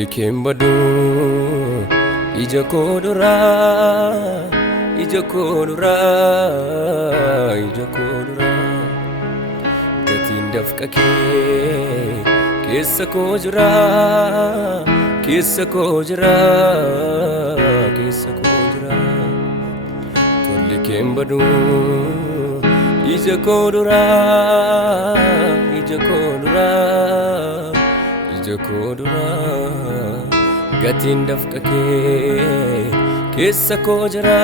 tolli kembadu ija kodura gatiin dafqa keessa koo jira tolli kembadu ija kodura gatiin dafqa keessa koo jira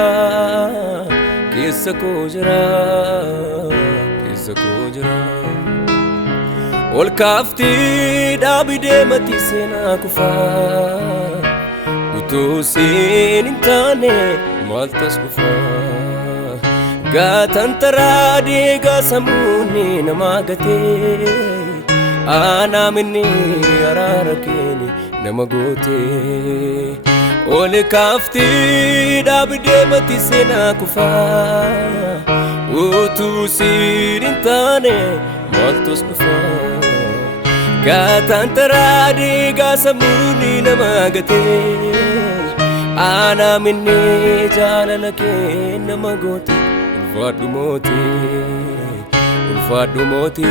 ol kaafti dhaabi deemati seenaa kufaa utuu siin hin taane maaltas dhufaa gaatan taraa deegaa samuuni namaa gatee aanaa minni araara keeni nama gootee ol kaafti dhaabi deemati seenaa kufaa utuu siin hin taane maaltas dhufaa gaatan taraa deegaa samuuni nama gatee aanaa minni jaalala kee nama gootee ulfaadhu mootii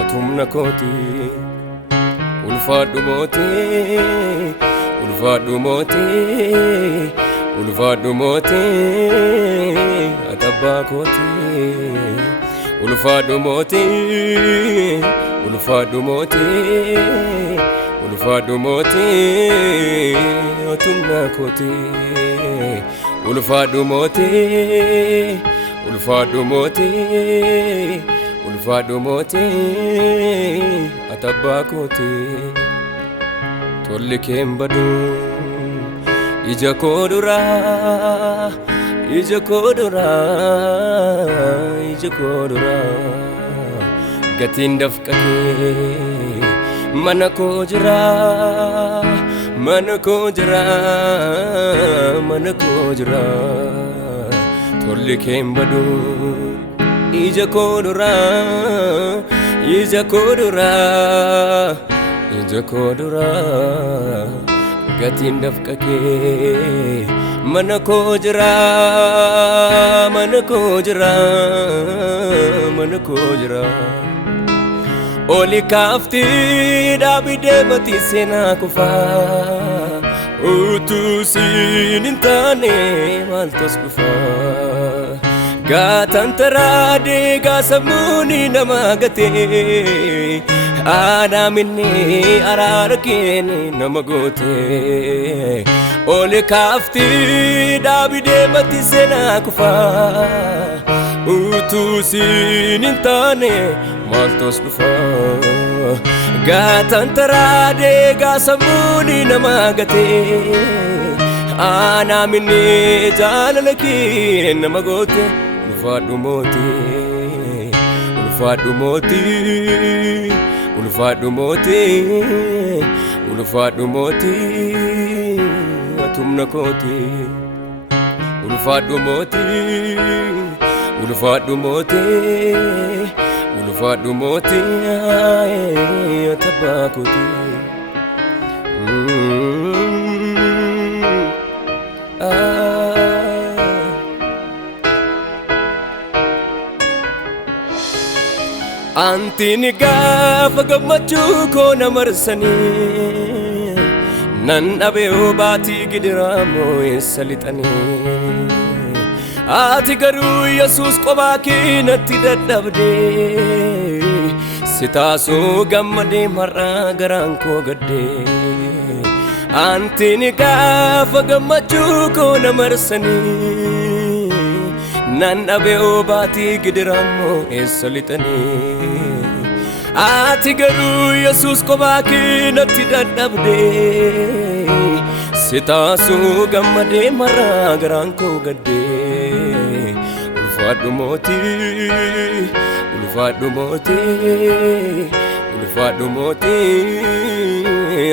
atumna kootii ulfaadhu mootii atabbaa kootii ulfaadhu mootii atumna kootii ulfaadhu mootii atabbaa kootii tolli kembadu ija kodura gatiin dafqa mana koo jira tolli kembadu ija kodura gatiin dafqa mana koo jira oli kaafti dhaabi deemati seenaa kufaa utuu siin hin taane maaltas dhufaa gaatan taraa deegaa samuuni nama gatee aanaa minni araara keeni nama gootee ol kaafti dhaabi deemati seenaa kufaa utuu siin hin taane maaltas dhufaa gaatan taraa deegaa samuuni nama gatee aanaa minni jaalala kee nama gootee ulfaadhu mootii atumna kootii ulfaadhu mootii atabbaa kootii Antini gaafa gammachuu koo na marsanii nan dhabee baatii gidiramoo eessa lixanii ati garuu Yesuus qophaa kee natti dadhabdee si taasuu gammadee mar'aa garaan koo gaddee antini gaafa gammachuu koo na marsanii nan dhabee baatii gidiramoo eessa lixanii ati garuu Yesuus qophaa kee natti dadhabdee si taasuu gammadee mar'aa garaan koo gaddee ulfaadhu mootii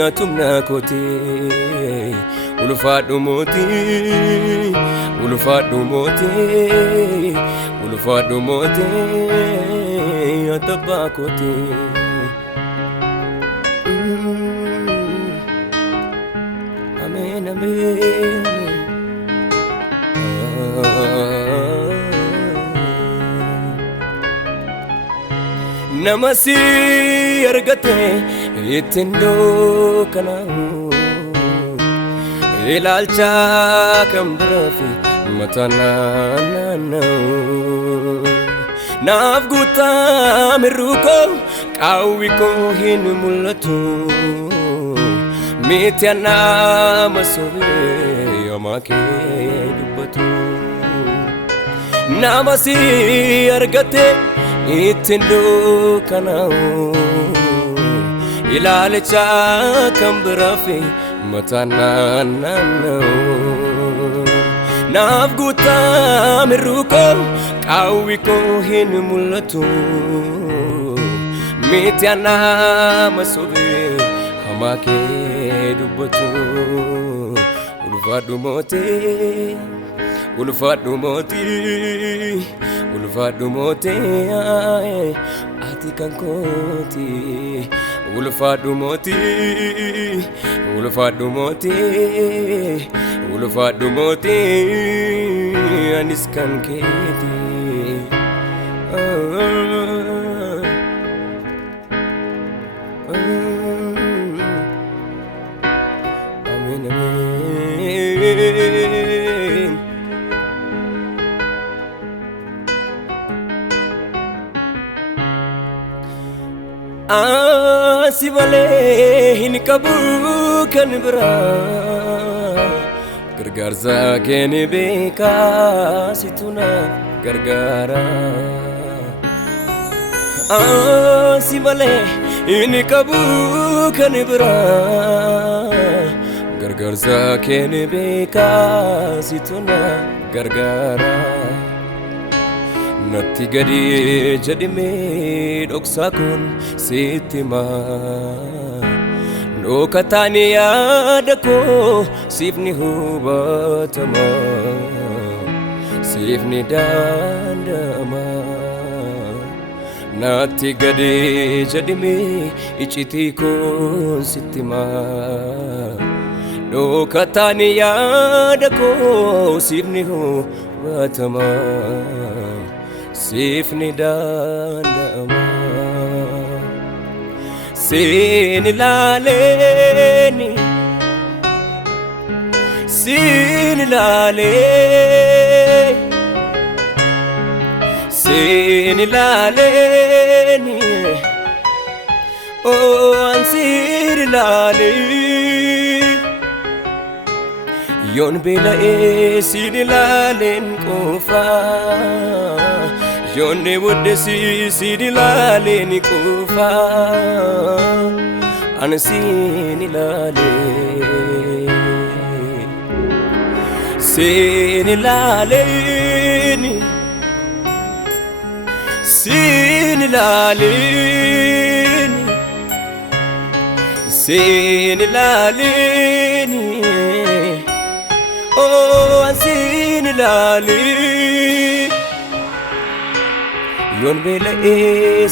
atumna kootii ulfaadhu mootii atabakoti amen amen namasi argate itindo kana ilalcha kambrafi matana nano nafguta miruko kawiko hin mulatu mityana masore amake dubatu namasi argate itindo kana ilalcha kambrafi matana nano nafguta miruko kawiko hin mulatu mityana masore amake dubatu ulfadu moti ati kankoti ulfadu moti anis kanketi amen amen asibale hin kabu kan bra gargarza kene beka situna gargara asibale hin kabu kan bra gargarza kene beka situna gargara natti gadi jedhime dhoksa kun sitima no katani yaadako sifni hubatama sifni dandama natti gadi jedhime ichiti kun sitima no katani yaadako sifni hubatama sifni dandama sin laleni oh ansir laleni yon bela sin lalen kofa yon ne would sin lalen kofa ansin lale sin laleni oh ansin lale yon bela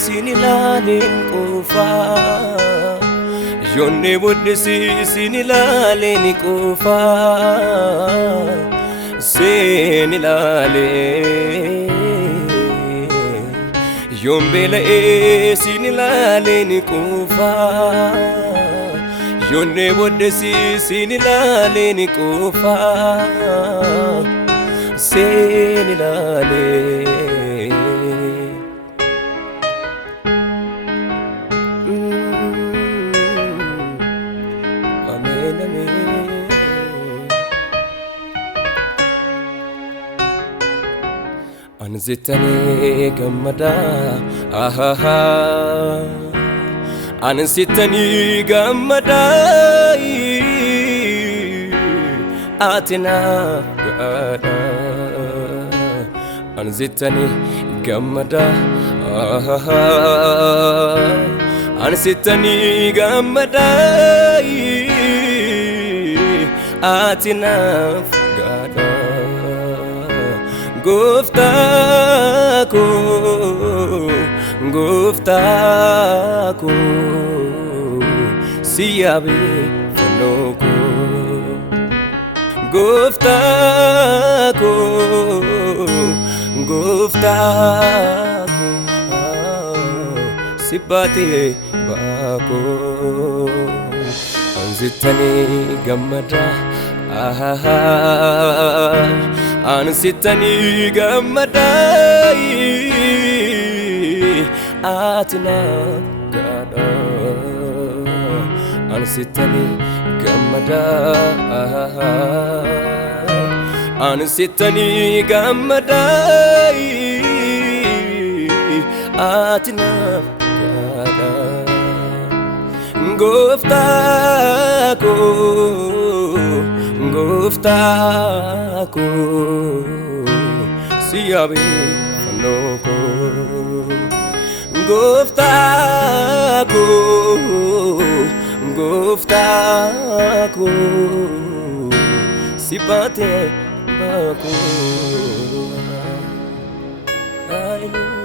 sin lalen kofa yon ne would sin lalen kofa sin lale yon bela sin lalen kofa yon ne would sin lalen kofa sin lale anzitani gamada ahaha anzitani gamada atina gada anzitani gamada ahaha anzitani gamada atina gada Guftako Gooftaa koo si yaabee fannoo koo. Gooftaa koo Gooftaa koo si baatee ba'aa koo. Ansittanii gammada ansittanii gammada ati naaf gaadha. Ansittanii gammada ansittanii gammada ati naaf gaadha. Gooftaa koo si yaabee fannoo koo. Gooftaa koo si baatee ba'aa koo. Hallelujah.